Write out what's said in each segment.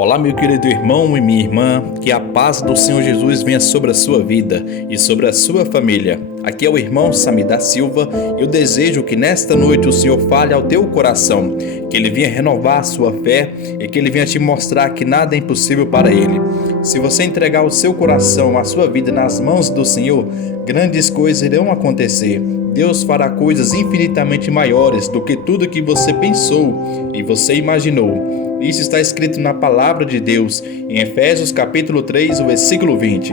Olá, meu querido irmão e minha irmã, que a paz do Senhor Jesus venha sobre a sua vida e sobre a sua família. Aqui é o irmão Sami da Silva e eu desejo que nesta noite o Senhor fale ao teu coração, que Ele venha renovar a sua fé e que Ele venha te mostrar que nada é impossível para Ele. Se você entregar o seu coração, a sua vida nas mãos do Senhor, grandes coisas irão acontecer. Deus fará coisas infinitamente maiores do que tudo que você pensou e você imaginou. Isso está escrito na palavra de Deus, em Efésios capítulo 3, o versículo 20.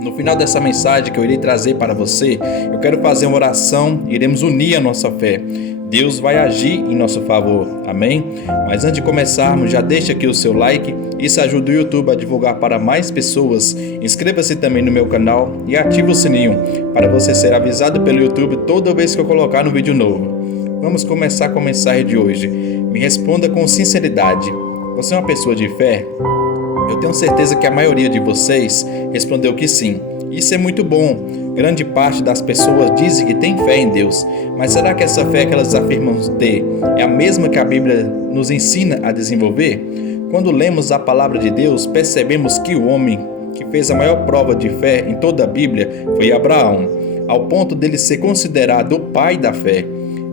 No final dessa mensagem que eu irei trazer para você, eu quero fazer uma oração e iremos unir a nossa fé. Deus vai agir em nosso favor, amém? Mas antes de começarmos, já deixa aqui o seu like, isso ajuda o YouTube a divulgar para mais pessoas. Inscreva-se também no meu canal e ative o sininho para você ser avisado pelo YouTube toda vez que eu colocar um vídeo novo. Vamos começar com a mensagem de hoje. Me responda com sinceridade. Você é uma pessoa de fé? Eu tenho certeza que a maioria de vocês respondeu que sim. Isso é muito bom. Grande parte das pessoas dizem que tem fé em Deus. Mas será que essa fé que elas afirmam ter é a mesma que a Bíblia nos ensina a desenvolver? Quando lemos a palavra de Deus, percebemos que o homem que fez a maior prova de fé em toda a Bíblia foi Abraão, ao ponto dele ser considerado o pai da fé.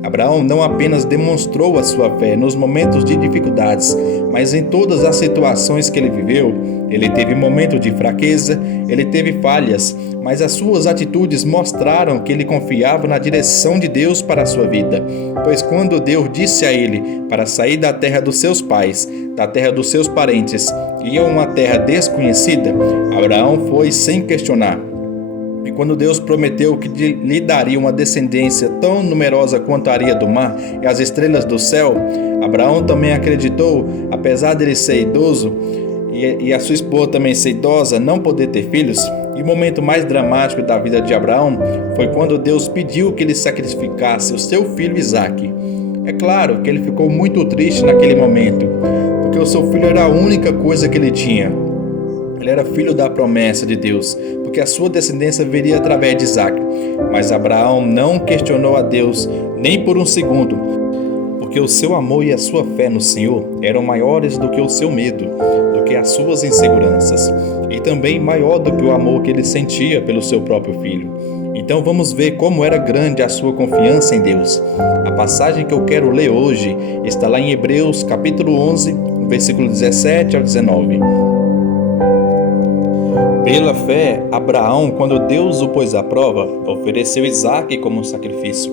Abraão não apenas demonstrou a sua fé nos momentos de dificuldades, mas em todas as situações que ele viveu. Ele teve momentos de fraqueza, ele teve falhas, mas as suas atitudes mostraram que ele confiava na direção de Deus para a sua vida. Pois quando Deus disse a ele para sair da terra dos seus pais, da terra dos seus parentes, e ir a uma terra desconhecida, Abraão foi sem questionar. E quando Deus prometeu que lhe daria uma descendência tão numerosa quanto a areia do mar e as estrelas do céu, Abraão também acreditou, apesar de ele ser idoso e a sua esposa também ser idosa, não poder ter filhos. E o momento mais dramático da vida de Abraão foi quando Deus pediu que ele sacrificasse o seu filho Isaque. É claro que ele ficou muito triste naquele momento, porque o seu filho era a única coisa que ele tinha. Ele era filho da promessa de Deus, porque a sua descendência viria através de Isaque. Mas Abraão não questionou a Deus nem por um segundo, porque o seu amor e a sua fé no Senhor eram maiores do que o seu medo, do que as suas inseguranças, e também maior do que o amor que ele sentia pelo seu próprio filho. Então vamos ver como era grande a sua confiança em Deus. A passagem que eu quero ler hoje está lá em Hebreus capítulo 11, versículo 17 ao 19. Pela fé, Abraão, quando Deus o pôs à prova, ofereceu Isaque como sacrifício.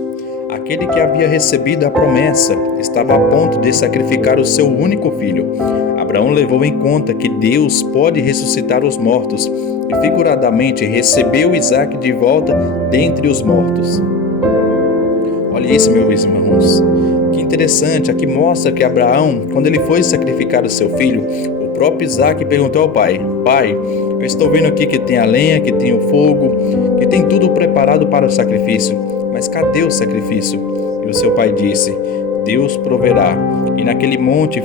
Aquele que havia recebido a promessa estava a ponto de sacrificar o seu único filho. Abraão levou em conta que Deus pode ressuscitar os mortos e figuradamente recebeu Isaque de volta dentre os mortos. Olha isso, meus irmãos. Que interessante, aqui mostra que Abraão, quando ele foi sacrificar o seu filho, o próprio Isaque perguntou ao pai: Pai, eu estou vendo aqui que tem a lenha, que tem o fogo, que tem tudo preparado para o sacrifício, mas cadê o sacrifício? E o seu pai disse: Deus proverá. E naquele monte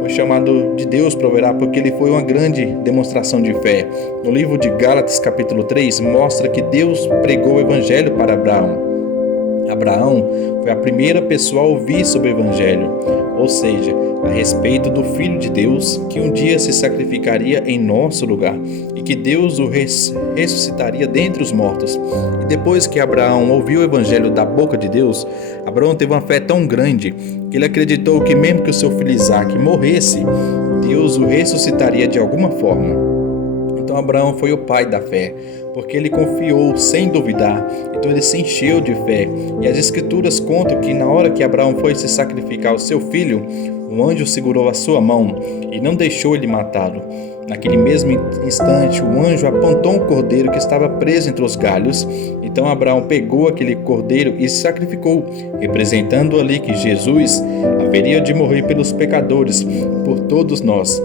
foi chamado de Deus proverá porque ele foi uma grande demonstração de fé. No livro de Gálatas capítulo 3 mostra que Deus pregou o evangelho para Abraão. Abraão foi a primeira pessoa a ouvir sobre o Evangelho, ou seja, a respeito do Filho de Deus que um dia se sacrificaria em nosso lugar e que Deus o ressuscitaria dentre os mortos. E depois que Abraão ouviu o Evangelho da boca de Deus, Abraão teve uma fé tão grande que ele acreditou que mesmo que o seu filho Isaque morresse, Deus o ressuscitaria de alguma forma. Então Abraão foi o pai da fé, porque ele confiou sem duvidar, então ele se encheu de fé. E as escrituras contam que na hora que Abraão foi se sacrificar o seu filho, um anjo segurou a sua mão e não deixou ele matá-lo. Naquele mesmo instante, o anjo apontou um cordeiro que estava preso entre os galhos. Então Abraão pegou aquele cordeiro e sacrificou, representando ali que Jesus haveria de morrer pelos pecadores, por todos nós.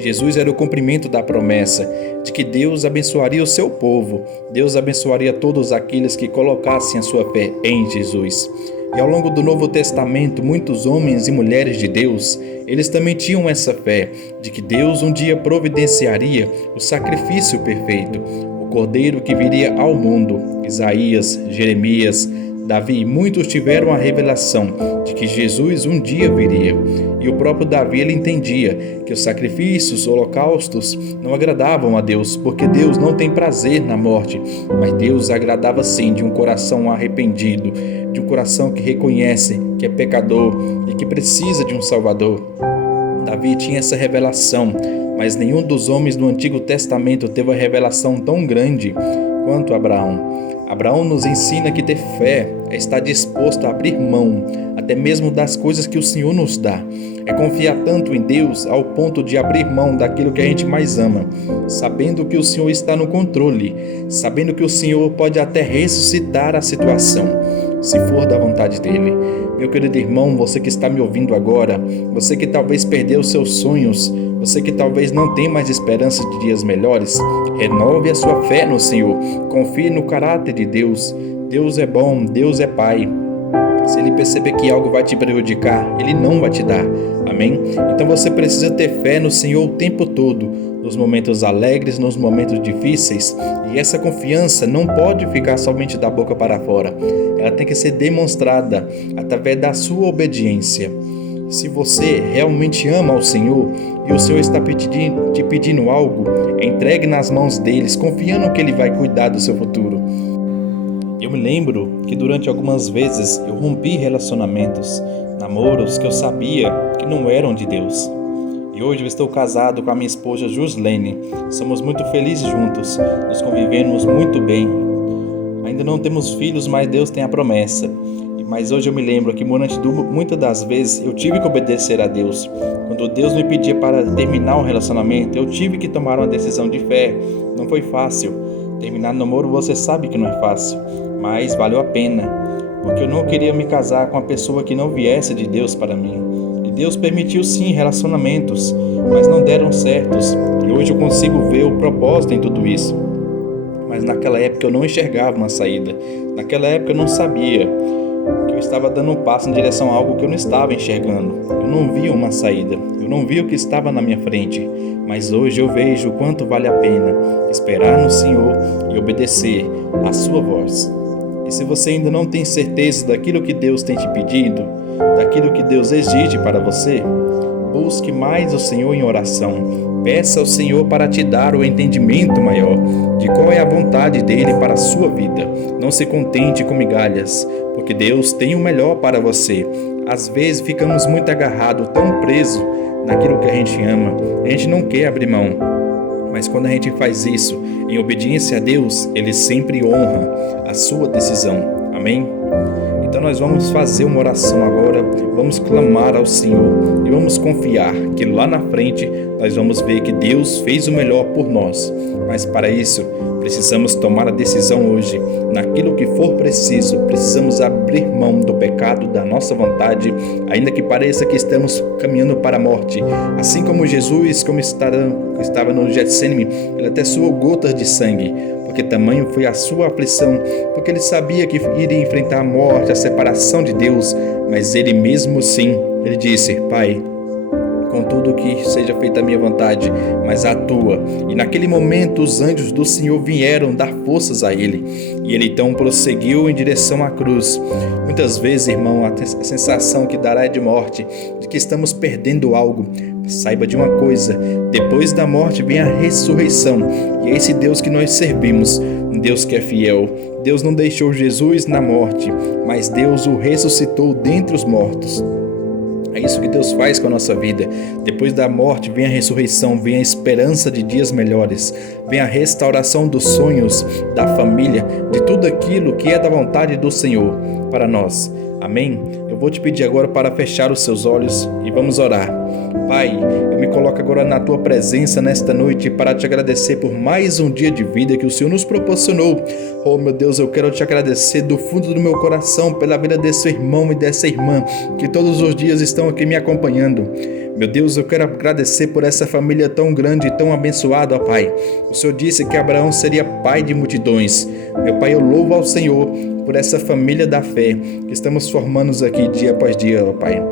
Jesus era o cumprimento da promessa de que Deus abençoaria o seu povo. Deus abençoaria todos aqueles que colocassem a sua fé em Jesus. E ao longo do Novo Testamento, muitos homens e mulheres de Deus, eles também tinham essa fé de que Deus um dia providenciaria o sacrifício perfeito, o cordeiro que viria ao mundo. Isaías, Jeremias, Davi e muitos tiveram a revelação de que Jesus um dia viria. E o próprio Davi ele entendia que os sacrifícios, os holocaustos não agradavam a Deus, porque Deus não tem prazer na morte, mas Deus agradava sim de um coração arrependido, de um coração que reconhece que é pecador e que precisa de um Salvador. Davi tinha essa revelação, mas nenhum dos homens do Antigo Testamento teve a revelação tão grande quanto Abraão. Abraão nos ensina que ter fé é estar disposto a abrir mão, até mesmo das coisas que o Senhor nos dá. É confiar tanto em Deus ao ponto de abrir mão daquilo que a gente mais ama, sabendo que o Senhor está no controle, sabendo que o Senhor pode até ressuscitar a situação, se for da vontade dele. Meu querido irmão, você que está me ouvindo agora, você que talvez perdeu seus sonhos, você que talvez não tem mais esperança de dias melhores, renove a sua fé no Senhor, confie no caráter de Deus. Deus é bom, Deus é Pai. Se Ele perceber que algo vai te prejudicar, Ele não vai te dar. Amém? Então você precisa ter fé no Senhor o tempo todo, nos momentos alegres, nos momentos difíceis. E essa confiança não pode ficar somente da boca para fora. Ela tem que ser demonstrada através da sua obediência. Se você realmente ama ao Senhor e o Senhor está te pedindo algo, entregue nas mãos deles, confiando que Ele vai cuidar do seu futuro. Eu me lembro que durante algumas vezes eu rompi relacionamentos, namoros que eu sabia que não eram de Deus. E hoje eu estou casado com a minha esposa Juslene. Somos muito felizes juntos, nos convivemos muito bem. Ainda não temos filhos, mas Deus tem a promessa. Mas hoje eu me lembro que muitas das vezes eu tive que obedecer a Deus. Quando Deus me pedia para terminar um relacionamento, eu tive que tomar uma decisão de fé. Não foi fácil. Terminar namoro você sabe que não é fácil, mas valeu a pena. Porque eu não queria me casar com uma pessoa que não viesse de Deus para mim. E Deus permitiu sim relacionamentos, mas não deram certos. E hoje eu consigo ver o propósito em tudo isso. Mas naquela época eu não enxergava uma saída. Naquela época eu não sabia que eu estava dando um passo em direção a algo que eu não estava enxergando. Eu não via uma saída, eu não via o que estava na minha frente, mas hoje eu vejo o quanto vale a pena esperar no Senhor e obedecer à sua voz. E se você ainda não tem certeza daquilo que Deus tem te pedido, daquilo que Deus exige para você, busque mais o Senhor em oração. Peça ao Senhor para te dar o entendimento maior de qual é a vontade dele para a sua vida. Não se contente com migalhas, porque Deus tem o melhor para você. Às vezes ficamos muito agarrados, tão presos naquilo que a gente ama. A gente não quer abrir mão. Mas quando a gente faz isso em obediência a Deus, Ele sempre honra a sua decisão. Amém? Então nós vamos fazer uma oração agora, vamos clamar ao Senhor e vamos confiar que lá na frente nós vamos ver que Deus fez o melhor por nós. Mas para isso precisamos tomar a decisão hoje, naquilo que for preciso, precisamos abrir mão do pecado, da nossa vontade, ainda que pareça que estamos caminhando para a morte. Assim como Jesus, como estava no Getsêmani, ele até suou gotas de sangue, porque tamanho foi a sua aflição, porque ele sabia que iria enfrentar a morte, a separação de Deus, mas ele mesmo sim, ele disse: Pai, contudo que seja feita a minha vontade, mas a tua. E naquele momento os anjos do Senhor vieram dar forças a ele, e ele então prosseguiu em direção à cruz. Muitas vezes, irmão, a sensação que dará é de morte, de que estamos perdendo algo. Saiba de uma coisa: depois da morte vem a ressurreição, e é esse Deus que nós servimos, um Deus que é fiel. Deus não deixou Jesus na morte, mas Deus o ressuscitou dentre os mortos. É isso que Deus faz com a nossa vida. Depois da morte vem a ressurreição, vem a esperança de dias melhores, vem a restauração dos sonhos, da família, de tudo aquilo que é da vontade do Senhor para nós. Amém? Eu vou te pedir agora para fechar os seus olhos e vamos orar. Pai, eu me coloco agora na Tua presença nesta noite para te agradecer por mais um dia de vida que o Senhor nos proporcionou. Oh meu Deus, eu quero te agradecer do fundo do meu coração pela vida desse irmão e dessa irmã que todos os dias estão aqui me acompanhando. Meu Deus, eu quero agradecer por essa família tão grande e tão abençoada, ó Pai. O Senhor disse que Abraão seria pai de multidões. Meu Pai, eu louvo ao Senhor por essa família da fé que estamos formando aqui dia após dia, ó Pai.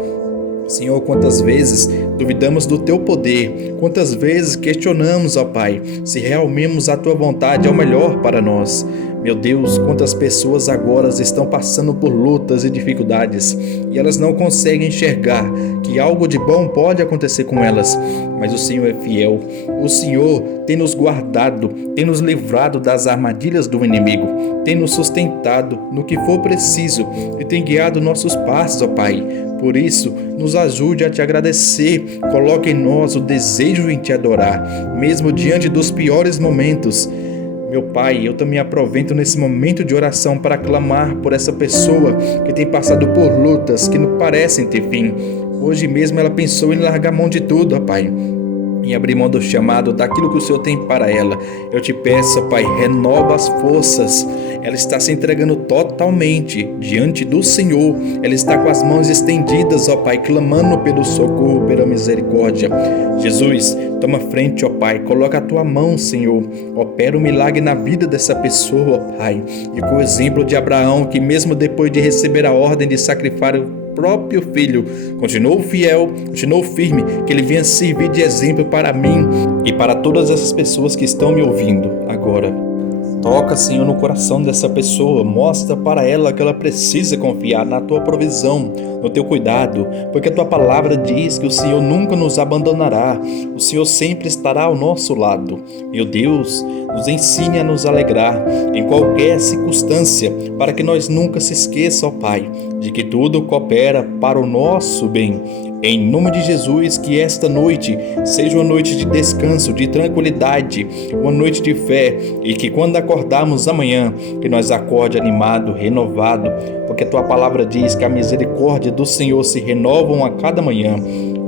Senhor, quantas vezes duvidamos do Teu poder, quantas vezes questionamos, ó Pai, se realmente a Tua vontade é o melhor para nós. Meu Deus, quantas pessoas agora estão passando por lutas e dificuldades e elas não conseguem enxergar que algo de bom pode acontecer com elas, mas o Senhor é fiel. O Senhor tem nos guardado, tem nos livrado das armadilhas do inimigo, tem nos sustentado no que for preciso e tem guiado nossos passos, ó Pai. Por isso, nos ajude a te agradecer, coloque em nós o desejo em te adorar, mesmo diante dos piores momentos. Meu Pai, eu também aproveito nesse momento de oração para clamar por essa pessoa que tem passado por lutas que não parecem ter fim. Hoje mesmo ela pensou em largar mão de tudo, ó Pai, e abrir mão do chamado, daquilo que o Senhor tem para ela. Eu te peço, Pai, renova as forças. Ela está se entregando totalmente diante do Senhor. Ela está com as mãos estendidas, ó Pai, clamando pelo socorro, pela misericórdia. Jesus, toma frente, ó Pai, coloca a tua mão, Senhor. Opera um milagre na vida dessa pessoa, ó Pai. E com o exemplo de Abraão, que mesmo depois de receber a ordem de sacrificar o próprio filho, continuou fiel, continuou firme, que ele venha servir de exemplo para mim e para todas essas pessoas que estão me ouvindo agora. Toca, Senhor, no coração dessa pessoa, mostra para ela que ela precisa confiar na tua provisão, no teu cuidado, porque a tua palavra diz que o Senhor nunca nos abandonará, o Senhor sempre estará ao nosso lado. Meu Deus, nos ensine a nos alegrar em qualquer circunstância, para que nós nunca se esqueçam, ó Pai, de que tudo coopera para o nosso bem. Em nome de Jesus, que esta noite seja uma noite de descanso, de tranquilidade, uma noite de fé, e que quando acordarmos amanhã, que nós acorde animado, renovado, porque a tua palavra diz que a misericórdia do Senhor se renovam a cada manhã,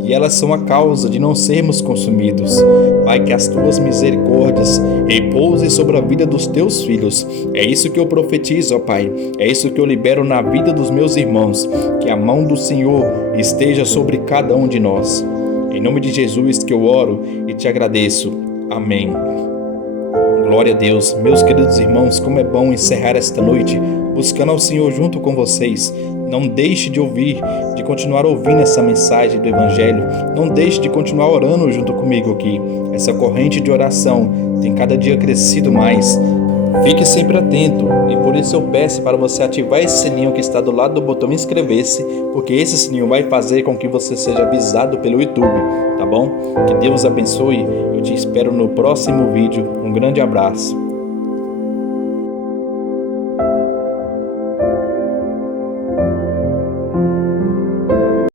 e elas são a causa de não sermos consumidos. Pai, que as tuas misericórdias repousem sobre a vida dos teus filhos. É isso que eu profetizo, ó Pai. É isso que eu libero na vida dos meus irmãos. Que a mão do Senhor esteja sobre cada um de nós. Em nome de Jesus que eu oro e te agradeço. Amém. Glória a Deus. Meus queridos irmãos, como é bom encerrar esta noite buscando ao Senhor junto com vocês. Não deixe de ouvir, de continuar ouvindo essa mensagem do Evangelho. Não deixe de continuar orando junto comigo aqui. Essa corrente de oração tem cada dia crescido mais. Fique sempre atento e por isso eu peço para você ativar esse sininho que está do lado do botão inscrever-se, porque esse sininho vai fazer com que você seja avisado pelo YouTube, tá bom? Que Deus abençoe. Eu te espero no próximo vídeo. Um grande abraço.